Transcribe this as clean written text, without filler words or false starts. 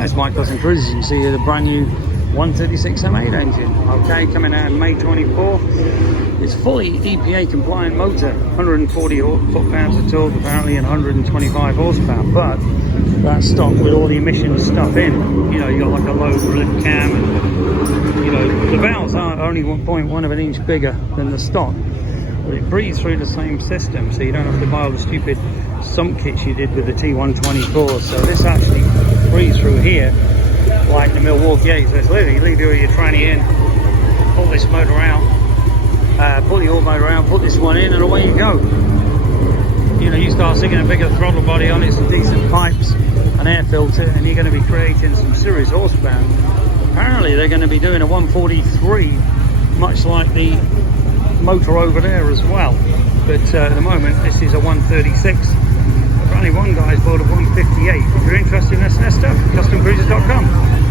That's my Custom Cruisers. You can see the brand new 136 M8 engine. Okay, coming out in May 24. It's fully EPA compliant motor, 140 foot-pounds of torque apparently, and 125 horsepower. But that's stock with all the emissions stuff in. You know, you got like a low lip cam, and you know the valves are only 1.1 of an inch bigger than the stock. But it breathes through the same system, so you don't have to buy all the stupid sump kits you did with the T124. So this actually breathes through here like the Milwaukee 8. So it's literally leave your tranny in, pull this motor out, pull the old motor out, put this one in, and away you go. You know, you start sticking a bigger throttle body on it, some decent pipes, an air filter, and you're going to be creating some serious horsepower. Apparently they're going to be doing a 143, much like the motor over there as well. But at the moment this is a 136. Apparently one guy's bought a 158. If you're interested in S&S stuff, customcruisers.com.